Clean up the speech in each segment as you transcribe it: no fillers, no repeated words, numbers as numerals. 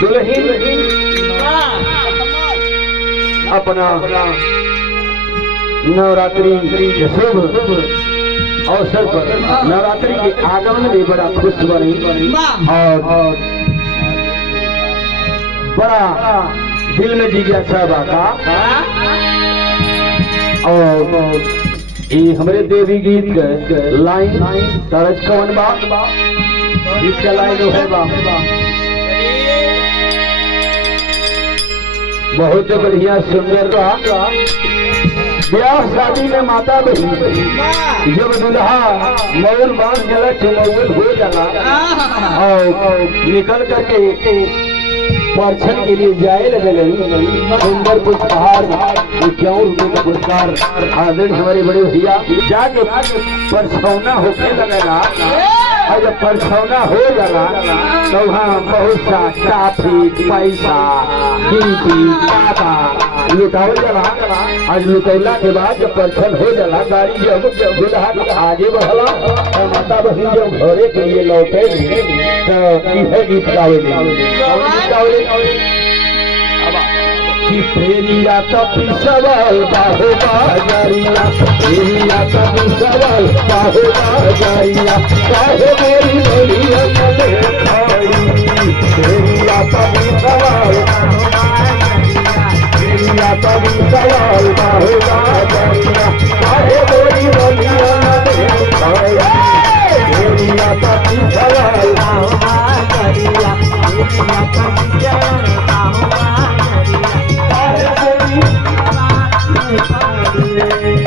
दुल्हन अपना नवरात्रि के शुभ अवसर पर नवरात्रि के आगमन में बड़ा खुश बनी और बड़ा दिल में जिज्ञासा बाका और ये हमारे देवी गीत के लाइन तरज कौन बा इसका लाइन है बा बहुत बढ़िया सुंदर रहा ब्याह शादी में माता बहन जब दुल्हा मयूर बांध जला चुमौल हो जाला और निकल करके परछन के लिए जाए लगे सुंदर पुष्पहार क्यों रुपये का पुरस्कार आदरण हमारे बड़े भैया जाके परछौना होके लगेगा और जब परछौना हो जाला तो वहाँ बहुत सा काफी पैसा कीमती काटा लुटावल जाला। आज लुटौला के बाद जब परछन हो जाला गाड़ी जब दुल्हा आगे बढ़ला और माता बहन जब घरे के लिए लौटे तो इहे गीत गावे कि प्रेमिया तपी सवाल बाहो बाजारिया प्रेमिया तपी सवाल बाहो बाजारिया काहे मेरी बड़िया चले भाई प्रेमिया तपी सवाल प्रेमिया तपी सवाल बाहो बाजारिया काहे मेरी बड़िया चले भाई प्रेमिया तपी सवाल बाहो बाजारिया प्रेमिया तपी सवाल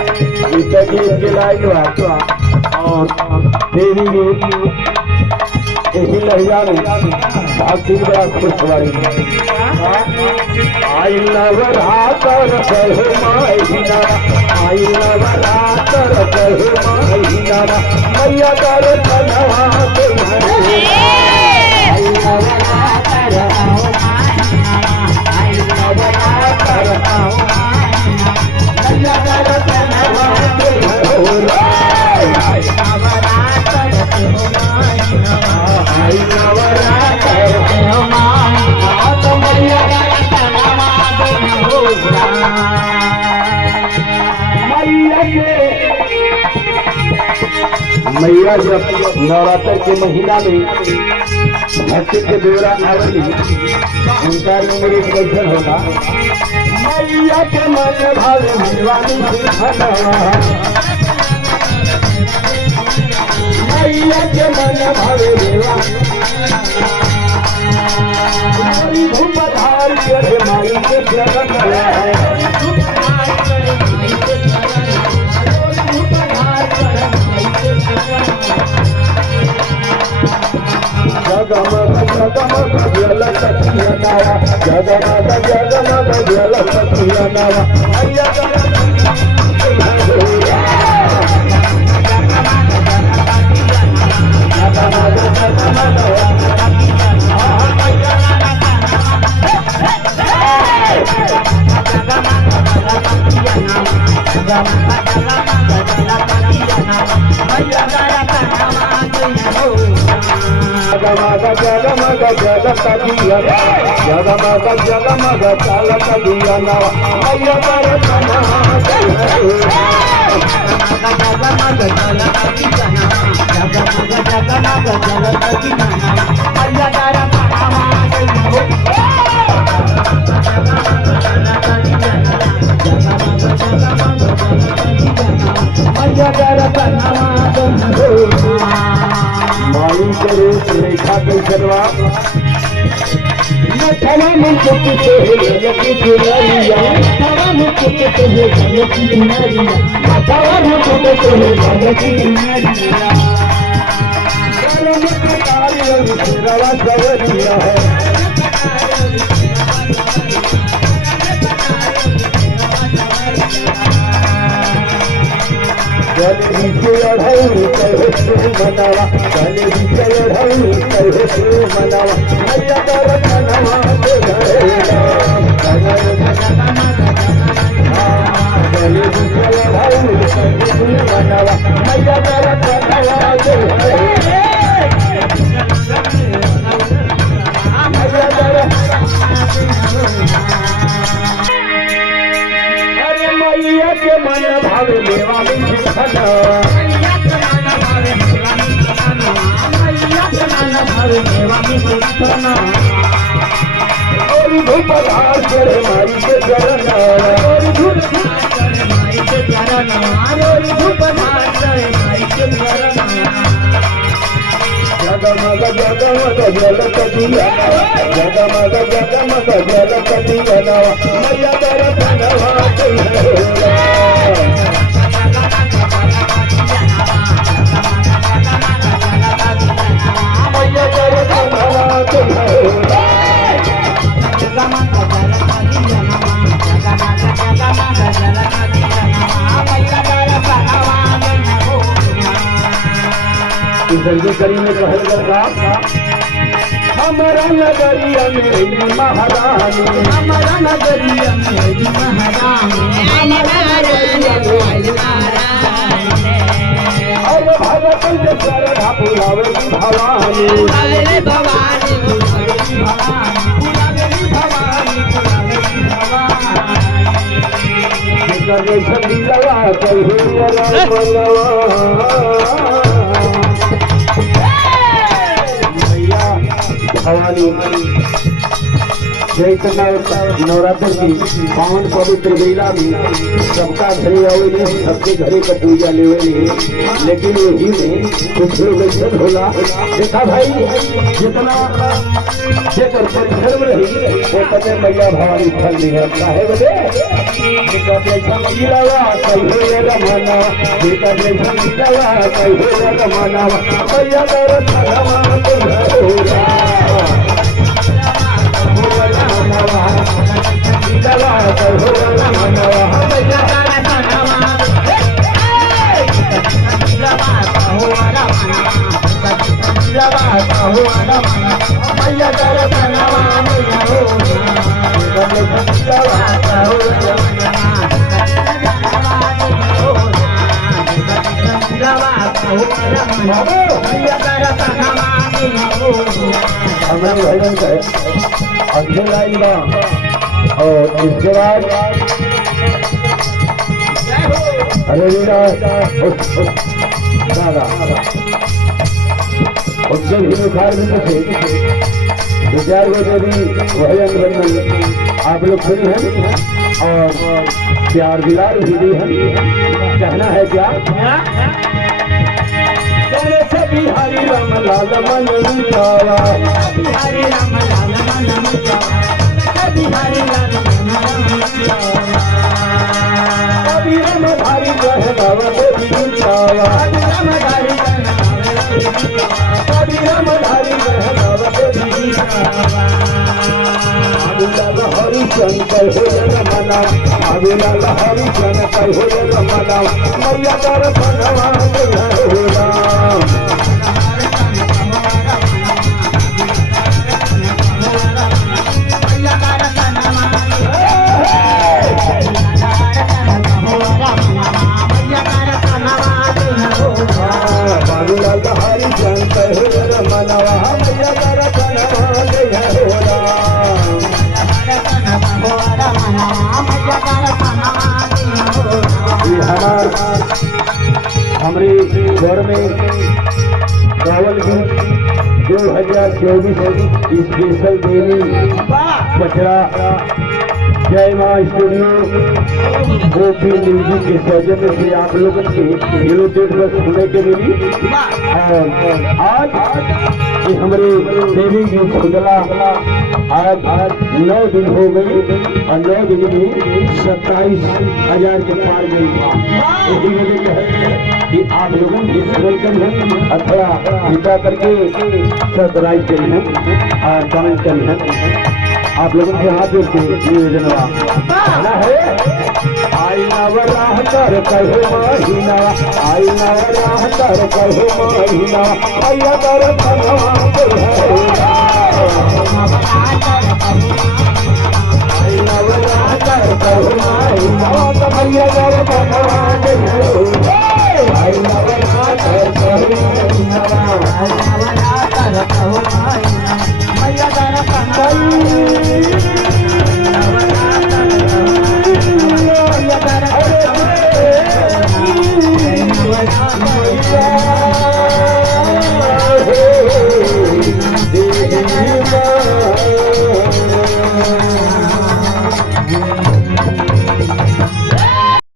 के लाइन और देवी यही लहजा में भक्ति बड़ा खुशवारी आई नवरातर कहो माहिना आई नवरातर कहो माहिना मैया कर कन्हवा के आई नवरातर कहो माहिना आई नवरातर कहो मैया कर कन्हवा के मैया जब नवरात्र के महीना में भक्ति के बेवरा आवली उनका मेरे दर्शन होगा मैया के मन भावे भगवानी मैया के मन भावे धूप धार के माई के चरण जगमग जगमग जल सखिया नावा जगमग जगमग जल सखिया नावा मैया जगमग जगमग जगत दिया जगमग जगमग चालत दिया नावा मैया कर कन्हवा जगमग जगमग जगमग जगमग जगत दिया मैया कर कन्हवा मैया कर कन्हवा माई करे रेखा कैसनवा नथवा में चुप से लगी दुनिया नथवा में चुप से लगी दुनिया नथवा में चुप से लगी दुनिया गरम के तारी रवा सवरिया है चल नीचे अढ़ऊ कहे तू मनावा चल नीचे अढ़ऊ कहे तू मनावा मैया कर कन्हवा के घरेला चल नीचे अढ़ऊ कहे तू मनावा मैया कर कन्हवा के घरेला मैया कर और धूप धार चढ़े माई के चरण जगमग जगमग जलकतिया जगमग जगमग जलकतिया मैया दर्शनवा कइला मैया दर्शनवा कइला जल्दी करी में कहल लगा हमारा नगरिया में महारानी हमारा नगरिया में महारानी और भगत के शरणा पुरावे भवानी अरे भवानी छंदी लगा भवानी जैसे नवरात्र की पावन पवित्र बेला में सबका घरे आवे सबके घरे का पूजा लेवे लेकिन वही में कुछ लोग ऐसा होला देखा भाई जितना जेकर परिश्रम रही वो तने मैया भवानी फल नहीं रखता है बजे जैसा मिलावा कहीं रमाना बेटा जैसा मिलावा कहीं रमाना मैया दर्शनवा कइला हमारे भजन का अगले लाइन बा और इसके बाद अरे वीरा दादा उसके भी बुखार में थे दो चार गो देवी भजन बंधन आप लोग सुनी हैं और प्यार दिलार भी दी है कहना है क्या बिहारी राम लाल मन लुटावा बिहारी राम लाल मन लुटावा बिहारी लाल कभी रामधारी कहनावा देवी लुटावा कभी रामधारी कहनावा देवी लुटावा हरिशंकर हो रमना अभिलाल हरिशंकर हो रमना मैया दर्शनवा कइला हो राम हमारे घर में गावल गीत 2024 स्पेशल देवी पचड़ा जय माँ स्टूडियो गोपी म्यूजिक के सौजन्य से आप लोगों के रिलेटेड सुनने के मिली और आज ये हमारे देवी गीत खुदला आज 9 दिन हो गई और 9 दिन में 27,000 के पार गई। इसी वजह से कि आप लोगों की वेलकम है अथवा कृपा करके सब्सक्राइब करें और कमेंट करें। आप लोगों से हाथ जोड़ के निवेदन है आई नवराह कर कहो महीना आई नवराह कर कहो महीना मैया दर्शनवा कइला